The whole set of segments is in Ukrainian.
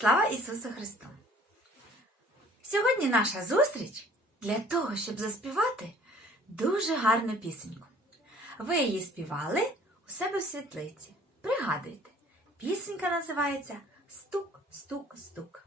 Слава Ісусу Христу! Сьогодні наша зустріч для того, щоб заспівати дуже гарну пісеньку. Ви її співали у себе в світлиці. Пригадуйте, пісенька називається «Стук, стук, стук».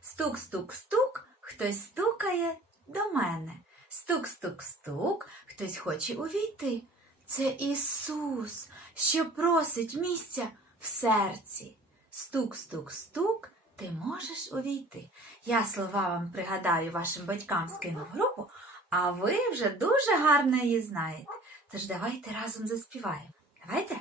Стук, стук, стук, хтось стукає до мене. Стук, стук, стук, хтось хоче увійти. Це Ісус, що просить місця в серці. Стук, стук, стук, ти можеш увійти. Я слова вам пригадаю, вашим батькам скину в групу, а ви вже дуже гарно її знаєте. Тож давайте разом заспіваємо. Давайте?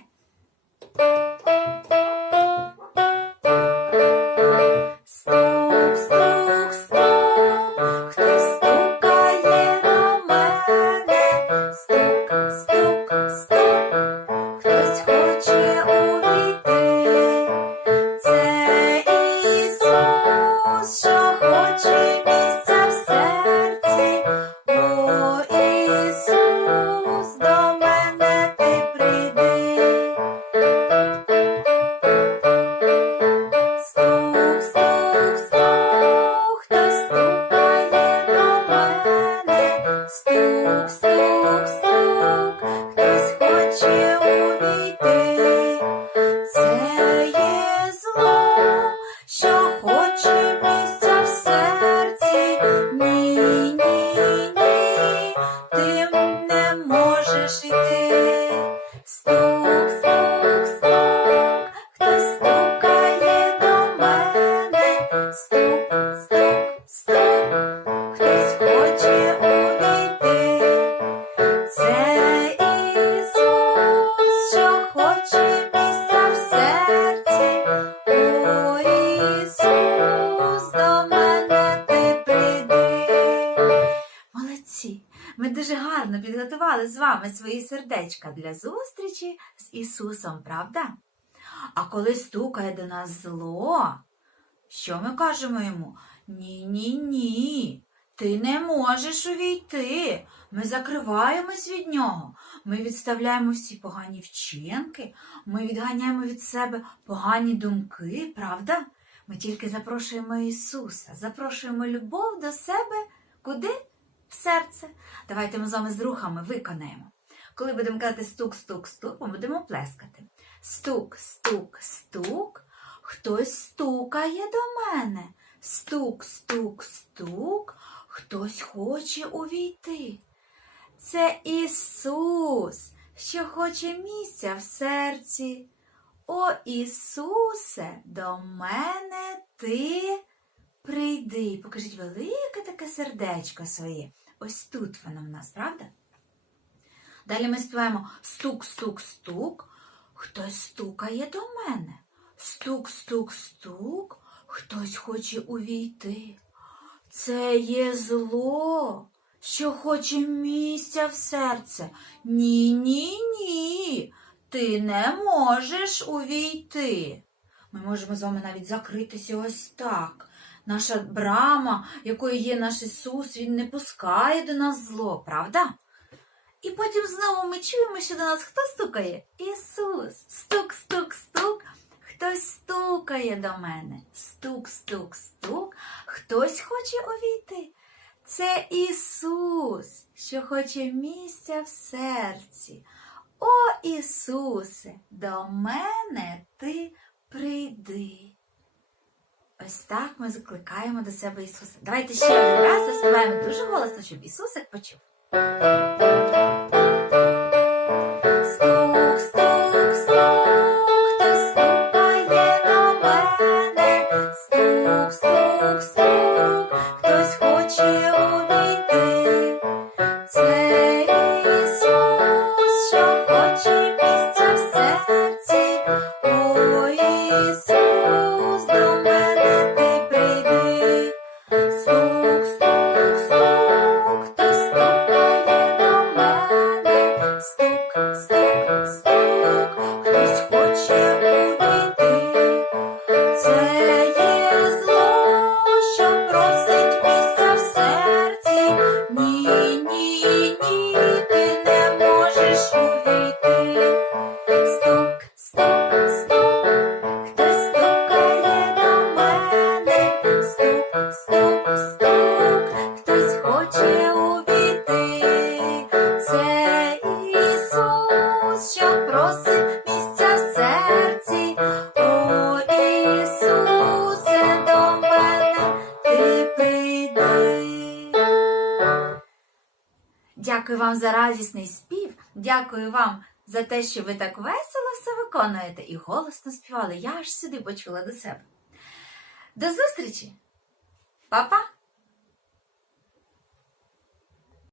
Стук, стук, стук, хтось стукає до мене. Стук, стук, стук, хтось хоче увійти. Це Ісус, що хоче місця в серці. О, Ісус, до мене ти прийди. Стук, стук, стук, хтось стукає до мене. Стук, стук, стук, хтось хоче увійти. Це є зло, що хоче місця в серці. Ні, ні, ні, ти не можеш йти. Стук, стук, стук, хтось стукає до мене. Стук, стук, стук, хтось хоче увійти. Це Ісус, що хоче місця в серці. О, Ісус, до мене ти прийди. Молодці! Ми дуже гарно підготували з вами свої сердечка для зустрічі з Ісусом, правда? А коли стукає до нас зло, що ми кажемо йому? Ні-ні-ні, ти не можеш увійти. Ми закриваємось від нього. Ми відставляємо всі погані вчинки. Ми відганяємо від себе погані думки, правда? Ми тільки запрошуємо Ісуса, запрошуємо любов до себе. Куди? В серце. Давайте ми з вами з рухами виконаємо. Коли будемо казати стук, стук, стук, ми будемо плескати. Стук, стук, стук, хтось стукає до мене. Стук, стук, стук, хтось хоче увійти. Це Ісус, що хоче місця в серці. О, Ісусе, до мене ти прийди. Покажіть велике таке сердечко своє. Ось тут воно в нас, правда? Далі ми співаємо стук, стук, стук, хтось стукає до мене. Стук, стук, стук, хтось хоче увійти. Це є зло, що хоче місця в серце. Ні, ні, ні, ти не можеш увійти. Ми можемо з вами навіть закритися ось так. Наша брама, якою є наш Ісус, Він не пускає до нас зло, правда? І потім знову ми чуємо, що до нас хто стукає? Ісус. Стук, стук, стук, хтось стукає до мене. Стук, стук, стук, хтось хоче увійти. Це Ісус, що хоче місця в серці. О, Ісусе, до мене ти прийди. Ось так ми закликаємо до себе Ісуса. Давайте ще один раз заспіваємо дуже голосно, щоб Ісусик почув. Стук, стук, стук, хтось стукає до мене. Стук, стук, стук, хтось хоче увійти. Це Ісус, що хоче місця в серці. О, Ісус, до мене ти прийди. Стук, стук, стук, хтось стукає до Дякую вам за радісний спів. Дякую вам за те, що ви так весело все виконуєте і голосно співали. Я аж сюди почула до себе. До зустрічі! Па-па!